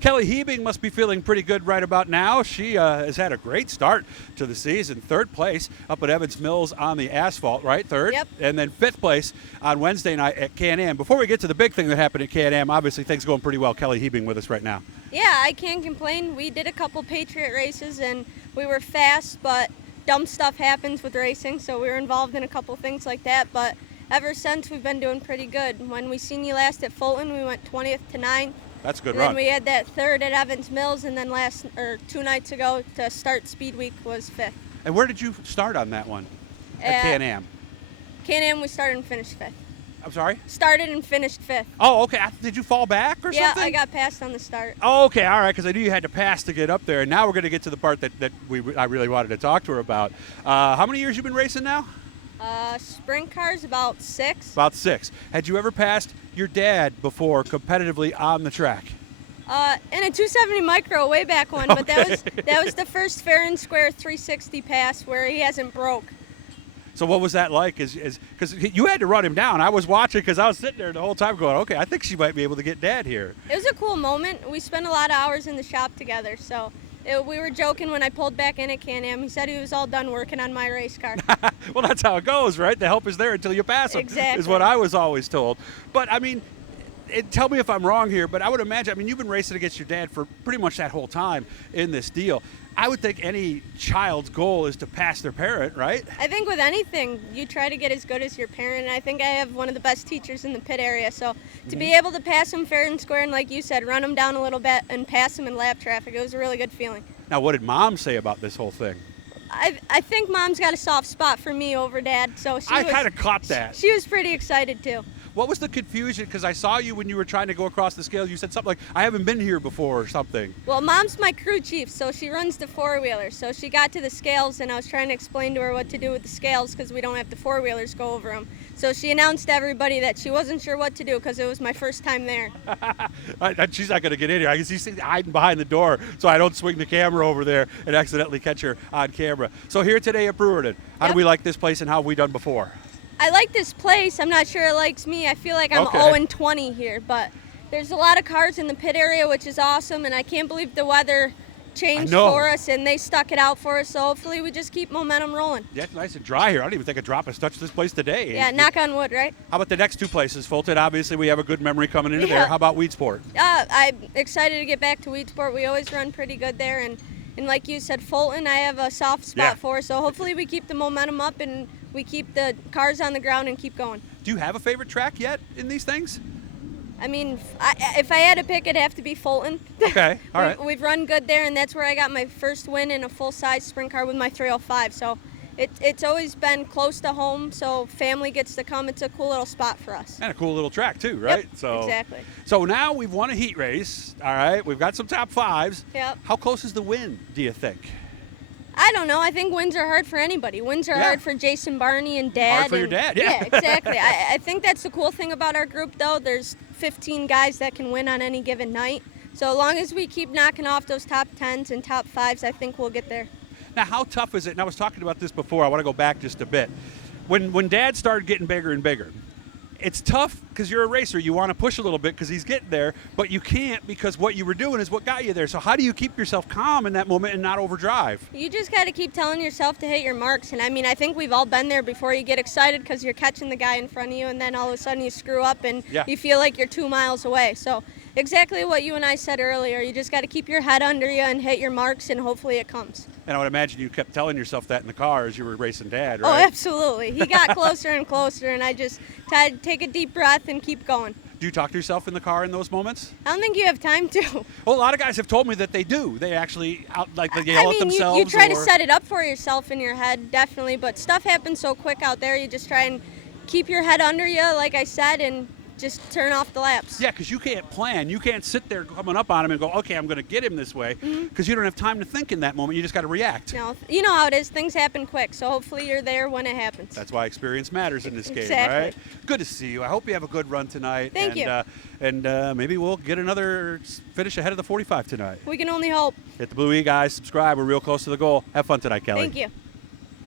Kelly Hebing must be feeling pretty good right about now. She has had a great start to the season. Third place up at Evans Mills on the asphalt, right? Third. Yep. And then fifth place on Wednesday night at Can Am. Before we get to the big thing that happened at Can Am, obviously things going pretty well. Kelly Hebing with us right now. Yeah, I can't complain. We did a couple Patriot races and we were fast, but dumb stuff happens with racing, so we were involved in a couple things like that. But ever since, we've been doing pretty good. When we seen you last at Fulton, we went 20th to 9th. That's a good and run. Then we had that third at Evans Mills, and then 2 nights ago to start Speed Week was 5th. And where did you start on that one? At Can Am. Can Am, we started and finished 5th. I'm sorry? Started and finished 5th. Oh, okay. Did you fall back or something? Yeah, I got passed on the start. Oh, okay. All right, because I knew you had to pass to get up there. And now we're going to get to the part that I really wanted to talk to her about. How many years you been racing now? Sprint cars, about 6. About 6. Had you ever passed your dad before competitively on the track? In a 270 micro way back when, but that was the first fair and square 360 pass where he hasn't broke. So what was that like? Because you had to run him down. I was watching because I was sitting there the whole time going, okay, I think she might be able to get Dad here. It was a cool moment. We spent a lot of hours in the shop together, so we were joking when I pulled back in at Can Am. He said he was all done working on my race car. Well, that's how it goes, right? The help is there until you pass them, Exactly. is what I was always told. But, I mean, tell me if I'm wrong here, but I would imagine, I mean, you've been racing against your dad for pretty much that whole time in this deal. I would think any child's goal is to pass their parent, right? I think with anything, you try to get as good as your parent, and I think I have one of the best teachers in the pit area, so to be able to pass him fair and square, and like you said, run him down a little bit and pass him in lap traffic, it was a really good feeling. Now, what did Mom say about this whole thing? I think Mom's got a soft spot for me over Dad, so I kind of caught that. She was pretty excited too. What was the confusion? Because I saw you when you were trying to go across the scales. You said something like, I haven't been here before or something. Well, Mom's my crew chief, so she runs the four-wheeler. So she got to the scales, and I was trying to explain to her what to do with the scales because we don't have the four-wheelers go over them. So she announced to everybody that she wasn't sure what to do because it was my first time there. She's not going to get in here. I can see hiding behind the door so I don't swing the camera over there and accidentally catch her on camera. So here today at Brewerton, how do we like this place and how have we done before? I like this place. I'm not sure it likes me. I feel like I'm 0-20 here, but there's a lot of cars in the pit area, which is awesome, and I can't believe the weather changed for us, and they stuck it out for us, so hopefully we just keep momentum rolling. Yeah, it's nice and dry here. I don't even think a drop has touched this place today. Yeah, knock on wood, right? How about the next 2 places? Fulton, obviously, we have a good memory coming into there. How about Weedsport? I'm excited to get back to Weedsport. We always run pretty good there, and like you said, Fulton, I have a soft spot for, so hopefully we keep the momentum up and we keep the cars on the ground and keep going. Do you have a favorite track yet in these things? I mean, if I had to pick, it'd have to be Fulton. Okay, all right. We've run good there, and that's where I got my first win in a full-size sprint car with my 305. So it's always been close to home, so family gets to come. It's a cool little spot for us. And a cool little track, too, right? Yep, exactly. So now we've won a heat race, all right? We've got some top 5s. Yep. How close is the win, do you think? I don't know. I think wins are hard for anybody. Wins are hard for Jason Barney and Dad. Hard for your dad, Yeah, exactly. I think that's the cool thing about our group, though. There's 15 guys that can win on any given night. So as long as we keep knocking off those top 10s and top 5s, I think we'll get there. Now, how tough is it? And I was talking about this before. I want to go back just a bit. When Dad started getting bigger and bigger, it's tough because you're a racer. You want to push a little bit because he's getting there, but you can't because what you were doing is what got you there. So how do you keep yourself calm in that moment and not overdrive? You just got to keep telling yourself to hit your marks. And I mean, I think we've all been there before. You get excited because you're catching the guy in front of you, and then all of a sudden you screw up and you feel like you're 2 miles away. So exactly what you and I said earlier. You just got to keep your head under you and hit your marks, and hopefully it comes. And I would imagine you kept telling yourself that in the car as you were racing Dad, right? Oh, absolutely. He got closer and closer, and I just had to take a deep breath and keep going. Do you talk to yourself in the car in those moments? I don't think you have time to. Well, a lot of guys have told me that they do. They actually they yell at themselves. You try to set it up for yourself in your head, definitely, but stuff happens so quick out there. You just try and keep your head under you, like I said, and just turn off the laps. Yeah, because you can't plan. You can't sit there coming up on him and go, okay, I'm going to get him this way, because you don't have time to think in that moment. You just got to react. No, you know how it is. Things happen quick, so hopefully you're there when it happens. That's why experience matters in this game, Exactly. right? Good to see you. I hope you have a good run tonight. Thank you. And maybe we'll get another finish ahead of the 45 tonight. We can only hope. Hit the Blue E, guys. Subscribe. We're real close to the goal. Have fun tonight, Kelly. Thank you.